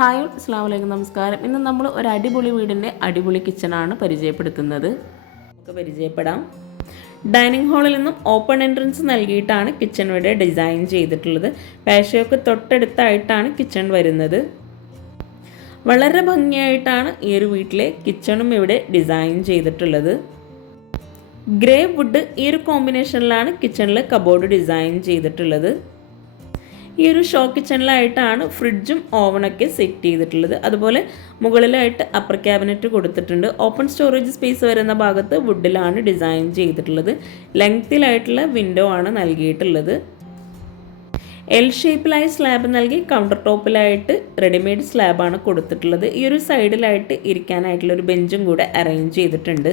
Hi അസ്സാം വലൈക്കും നമസ്കാരം. ഇന്ന് നമ്മൾ ഒരു അടിപൊളി വീടിന്റെ അടിപൊളി കിച്ചണാണ് പരിചയപ്പെടുത്തുന്നത്. നമുക്ക് പരിചയപ്പെടാം. ഡൈനിങ് ഹാളിൽ നിന്നും ഓപ്പൺ എൻട്രൻസ് നൽകിയിട്ടാണ് കിച്ചൺ ഇവിടെ ഡിസൈൻ ചെയ്തിട്ടുള്ളത്. പേശയൊക്കെ തൊട്ടടുത്തായിട്ടാണ് കിച്ചൺ വരുന്നത്. വളരെ ഭംഗിയായിട്ടാണ് ഈ ഒരു വീട്ടിലെ കിച്ചണും ഇവിടെ ഡിസൈൻ ചെയ്തിട്ടുള്ളത്. ഗ്രേ വുഡ് ഈ ഒരു കോമ്പിനേഷനിലാണ് കിച്ചണിൽ കബോർഡ് ഡിസൈൻ ചെയ്തിട്ടുള്ളത്. ഈ ഒരു ഷോ കിച്ചണിലായിട്ടാണ് ഫ്രിഡ്ജും ഓവണൊക്കെ സെറ്റ് ചെയ്തിട്ടുള്ളത്. അതുപോലെ മുകളിലായിട്ട് അപ്പർ ക്യാബിനറ്റ് കൊടുത്തിട്ടുണ്ട്. ഓപ്പൺ സ്റ്റോറേജ് സ്പേസ് വരുന്ന ഭാഗത്ത് വുഡിലാണ് ഡിസൈൻ ചെയ്തിട്ടുള്ളത്. ലെങ്തിലായിട്ടുള്ള വിൻഡോ ആണ് നൽകിയിട്ടുള്ളത്. എൽ ഷേപ്പിലായി സ്ലാബ് നൽകി കൗണ്ടർ ടോപ്പിലായിട്ട് റെഡിമെയ്ഡ് സ്ലാബാണ് കൊടുത്തിട്ടുള്ളത്. ഈ ഒരു സൈഡിലായിട്ട് ഇരിക്കാനായിട്ടുള്ള ഒരു ബെഞ്ചും കൂടെ അറേഞ്ച് ചെയ്തിട്ടുണ്ട്.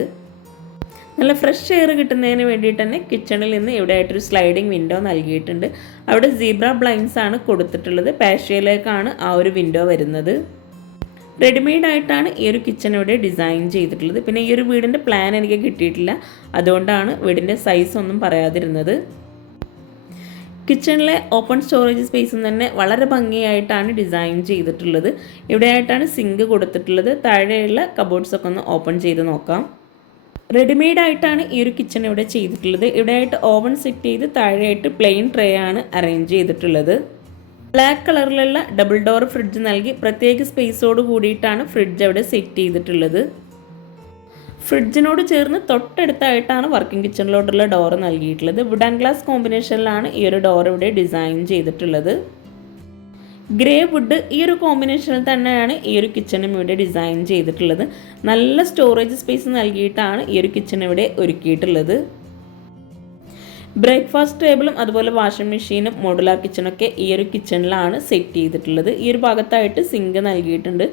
നല്ല ഫ്രഷ് എയർ കിട്ടുന്നതിന് വേണ്ടിയിട്ട് തന്നെ കിച്ചണിൽ നിന്ന് ഇവിടെ ആയിട്ടൊരു സ്ലൈഡിങ് വിൻഡോ നൽകിയിട്ടുണ്ട്. അവിടെ സീബ്ര ബ്ലൈൻസ് ആണ് കൊടുത്തിട്ടുള്ളത്. പാഷ്യയിലേക്കാണ് ആ ഒരു വിൻഡോ വരുന്നത്. റെഡിമെയ്ഡ് ആയിട്ടാണ് ഈ ഒരു കിച്ചൺ ഇവിടെ ഡിസൈൻ ചെയ്തിട്ടുള്ളത്. പിന്നെ ഈ ഒരു വീടിന്റെ പ്ലാൻ എനിക്ക് കിട്ടിയിട്ടില്ല. അതുകൊണ്ടാണ് വീടിന്റെ സൈസ് ഒന്നും പറയാതിരുന്നത്. കിച്ചണിലെ ഓപ്പൺ സ്റ്റോറേജ് സ്പേസും തന്നെ വളരെ ഭംഗിയായിട്ടാണ് ഡിസൈൻ ചെയ്തിട്ടുള്ളത്. ഇവിടെയായിട്ടാണ് സിങ്ക് കൊടുത്തിട്ടുള്ളത്. താഴെയുള്ള കബോർഡ്സൊക്കെ ഒന്ന് ഓപ്പൺ ചെയ്ത് നോക്കാം. റെഡിമെയ്ഡ് ആയിട്ടാണ് ഈ ഒരു കിച്ചൺ ഇവിടെ ചെയ്തിട്ടുള്ളത്. ഇവിടെ ആയിട്ട് ഓവൻ സെറ്റ് ചെയ്ത് താഴെയായിട്ട് പ്ലെയിൻ ട്രേ ആണ് അറേഞ്ച് ചെയ്തിട്ടുള്ളത്. ബ്ലാക്ക് കളറിലുള്ള ഡബിൾ ഡോർ ഫ്രിഡ്ജ് നൽകി പ്രത്യേക സ്പേസോട് കൂടിയിട്ടാണ് ഫ്രിഡ്ജ് അവിടെ സെറ്റ് ചെയ്തിട്ടുള്ളത്. ഫ്രിഡ്ജിനോട് ചേർന്ന് തൊട്ടടുത്തായിട്ടാണ് വർക്കിംഗ് കിച്ചണിലോട്ടുള്ള ഡോർ നൽകിയിട്ടുള്ളത്. വുഡ് ആൻഡ് ഗ്ലാസ് കോമ്പിനേഷനിലാണ് ഈ ഒരു ഡോർ ഇവിടെ ഡിസൈൻ ചെയ്തിട്ടുള്ളത്. ഗ്രേ വുഡ് ഈ ഒരു കോമ്പിനേഷനിൽ തന്നെയാണ് ഈ ഒരു കിച്ചണും ഇവിടെ ഡിസൈൻ ചെയ്തിട്ടുള്ളത്. നല്ല സ്റ്റോറേജ് സ്പേസ് നൽകിയിട്ടാണ് ഈ ഒരു കിച്ചൺ ഇവിടെ ഒരുക്കിയിട്ടുള്ളത്. ബ്രേക്ക്ഫാസ്റ്റ് ടേബിളും അതുപോലെ വാഷിംഗ് മെഷീനും മോഡുലാർ കിച്ചണൊക്കെ ഈ ഒരു കിച്ചണിലാണ് സെറ്റ് ചെയ്തിട്ടുള്ളത്. ഈ ഒരു ഭാഗത്തായിട്ട് സിങ്ക് നൽകിയിട്ടുണ്ട്.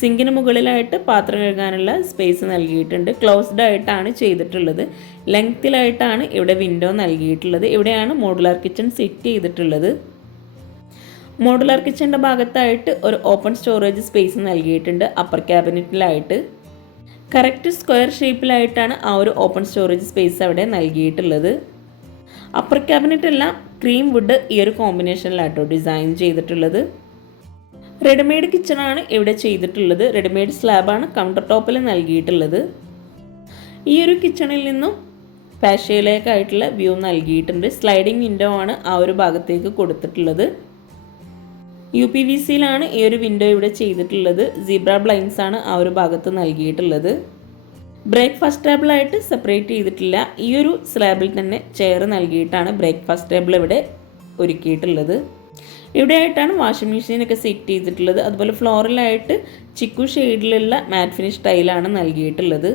സിങ്കിന് മുകളിലായിട്ട് പാത്രം കഴുകാനുള്ള സ്പേസ് നൽകിയിട്ടുണ്ട്. ക്ലോസ്ഡ് ആയിട്ടാണ് ചെയ്തിട്ടുള്ളത്. ലെങ്ത്തിലായിട്ടാണ് ഇവിടെ വിൻഡോ നൽകിയിട്ടുള്ളത്. ഇവിടെയാണ് മോഡുലാർ കിച്ചൺ സെറ്റ് ചെയ്തിട്ടുള്ളത്. മോഡുലാർ കിച്ചന്റെ ഭാഗത്തായിട്ട് ഒരു ഓപ്പൺ സ്റ്റോറേജ് സ്പേസ് നൽകിയിട്ടുണ്ട് അപ്പർ ക്യാബിനറ്റിലായിട്ട് കറക്റ്റ് സ്ക്വയർ ഷേപ്പിലായിട്ടാണ് ആ ഒരു ഓപ്പൺ സ്റ്റോറേജ് സ്പേസ് അവിടെ നൽകിയിട്ടുള്ളത്. അപ്പർ ക്യാബിനറ്റ് എല്ലാം ക്രീം വുഡ് ഈ ഒരു കോമ്പിനേഷനിലാട്ടോ ഡിസൈൻ ചെയ്തിട്ടുള്ളത്. റെഡിമെയ്ഡ് കിച്ചണാണ് ഇവിടെ ചെയ്തിട്ടുള്ളത്. റെഡിമെയ്ഡ് സ്ലാബാണ് കൗണ്ടർ ടോപ്പിൽ നൽകിയിട്ടുള്ളത്. ഈ ഒരു കിച്ചണിൽ നിന്നും പാഷ്യയിലേക്കായിട്ടുള്ള വ്യൂ നൽകിയിട്ടുണ്ട്. സ്ലൈഡിംഗ് വിൻഡോ ആണ് ആ ഒരു ഭാഗത്തേക്ക് കൊടുത്തിട്ടുള്ളത്. യു പി വി സിയിലാണ് ഈ ഒരു വിൻഡോ ഇവിടെ ചെയ്തിട്ടുള്ളത്. സീബ്ര ബ്ലൈൻസ് ആണ് ആ ഒരു ഭാഗത്ത് നൽകിയിട്ടുള്ളത്. ബ്രേക്ക്ഫാസ്റ്റ് ടേബിളായിട്ട് സെപ്പറേറ്റ് ചെയ്തിട്ടില്ല. ഈ ഒരു സ്ലാബിൽ തന്നെ ചെയർ നൽകിയിട്ടാണ് ബ്രേക്ക്ഫാസ്റ്റ് ടേബിൾ ഇവിടെ ഒരുക്കിയിട്ടുള്ളത്. ഇവിടെയായിട്ടാണ് വാഷിംഗ് മെഷീനൊക്കെ സെറ്റ് ചെയ്തിട്ടുള്ളത്. അതുപോലെ ഫ്ലോറിലായിട്ട് ചിക്കു ഷെയ്ഡിലുള്ള മാറ്റ് ഫിനിഷ് ടൈലാണ് നൽകിയിട്ടുള്ളത്.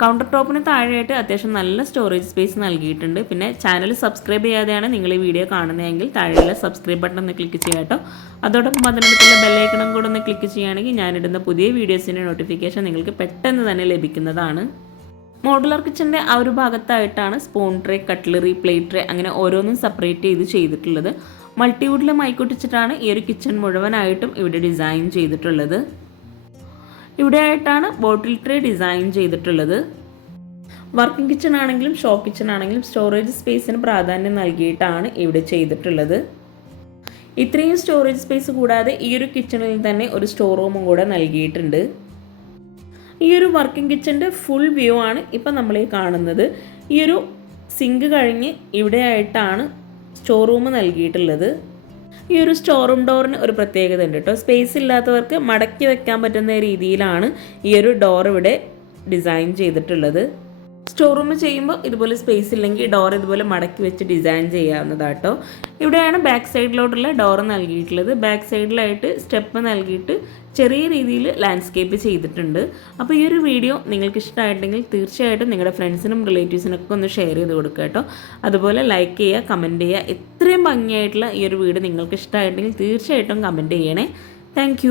കൗണ്ടർ ടോപ്പിന് താഴെയായിട്ട് അത്യാവശ്യം നല്ല സ്റ്റോറേജ് സ്പേസ് നൽകിയിട്ടുണ്ട്. പിന്നെ ചാനൽ സബ്സ്ക്രൈബ് ചെയ്യാതെയാണ് നിങ്ങൾ ഈ വീഡിയോ കാണുന്നതെങ്കിൽ താഴെയുള്ള സബ്സ്ക്രൈബ് ബട്ടൺ ഒന്ന് ക്ലിക്ക് ചെയ്യാം കേട്ടോ. അതോടൊപ്പം അതിനടുത്തുള്ള ബെല്ലൈക്കണം കൂടെ ഒന്ന് ക്ലിക്ക് ചെയ്യുകയാണെങ്കിൽ ഞാനിടുന്ന പുതിയ വീഡിയോസിന്റെ നോട്ടിഫിക്കേഷൻ നിങ്ങൾക്ക് പെട്ടെന്ന് തന്നെ ലഭിക്കുന്നതാണ്. മോഡുലാർ കിച്ചന്റെ ആ ഒരു ഭാഗത്തായിട്ടാണ് spoon tray cutlery plate tray അങ്ങനെ ഓരോന്നും സെപ്പറേറ്റ് ചെയ്ത് ചെയ്തിട്ടുള്ളത്. മൾട്ടിവുഡിലെ മൈക്കൊട്ടിച്ചിട്ടാണ് ഈ ഒരു കിച്ചൺ മുഴുവനായിട്ടും ഇവിടെ ഡിസൈൻ ചെയ്തിട്ടുള്ളത്. ഇവിടെയായിട്ടാണ് ബോട്ടിൽ ട്രേ ഡിസൈൻ ചെയ്തിട്ടുള്ളത്. വർക്കിംഗ് കിച്ചൺ ആണെങ്കിലും ഷോ കിച്ചൺ ആണെങ്കിലും സ്റ്റോറേജ് സ്പേസിന് പ്രാധാന്യം നൽകിയിട്ടാണ് ഇവിടെ ചെയ്തിട്ടുള്ളത്. ഇത്രയും സ്റ്റോറേജ് സ്പേസ് കൂടാതെ ഈ ഒരു കിച്ചണിൽ തന്നെ ഒരു സ്റ്റോർ റൂമും കൂടെ നൽകിയിട്ടുണ്ട്. ഈ ഒരു വർക്കിംഗ് കിച്ചന്റെ ഫുൾ വ്യൂ ആണ് ഇപ്പം നമ്മൾ ഈ കാണുന്നത്. ഈ ഒരു സിങ്ക് കഴിഞ്ഞ് ഇവിടെയായിട്ടാണ് സ്റ്റോർ റൂം നൽകിയിട്ടുള്ളത്. ഈ ഒരു സ്റ്റോർ റൂം ഡോറിന് ഒരു പ്രത്യേകത ഉണ്ട് കേട്ടോ. സ്പേസ് ഇല്ലാത്തവർക്ക് മടക്കി വെക്കാൻ പറ്റുന്ന രീതിയിലാണ് ഈ ഒരു ഡോർ ഇവിടെ ഡിസൈൻ ചെയ്തിട്ടുള്ളത്. സ്റ്റോർ റൂമിൽ ചെയ്യുമ്പോൾ ഇതുപോലെ സ്പേസ് ഇല്ലെങ്കിൽ ഡോർ ഇതുപോലെ മടക്കി വെച്ച് ഡിസൈൻ ചെയ്യാവുന്നതാട്ടോ. ഇവിടെയാണ് ബാക്ക് സൈഡിലോട്ടുള്ള ഡോർ നൽകിയിട്ടുള്ളത്. ബാക്ക് സൈഡിലായിട്ട് സ്റ്റെപ്പ് നൽകിയിട്ട് ചെറിയ രീതിയിൽ ലാൻഡ്സ്കേപ്പ് ചെയ്തിട്ടുണ്ട്. അപ്പോൾ ഈ ഒരു വീഡിയോ നിങ്ങൾക്ക് ഇഷ്ടമായിട്ടുണ്ടെങ്കിൽ തീർച്ചയായിട്ടും നിങ്ങളുടെ ഫ്രണ്ട്സിനും റിലേറ്റീവ്സിനൊക്കെ ഒന്ന് ഷെയർ ചെയ്ത് കൊടുക്കുക കേട്ടോ. അതുപോലെ ലൈക്ക് ചെയ്യുക കമന്റ് ചെയ്യുക. ഇത്രയും ഭംഗിയായിട്ടുള്ള ഈ ഒരു വീഡിയോ നിങ്ങൾക്ക് ഇഷ്ടമായിട്ടുണ്ടെങ്കിൽ തീർച്ചയായിട്ടും കമന്റ് ചെയ്യണേ. താങ്ക്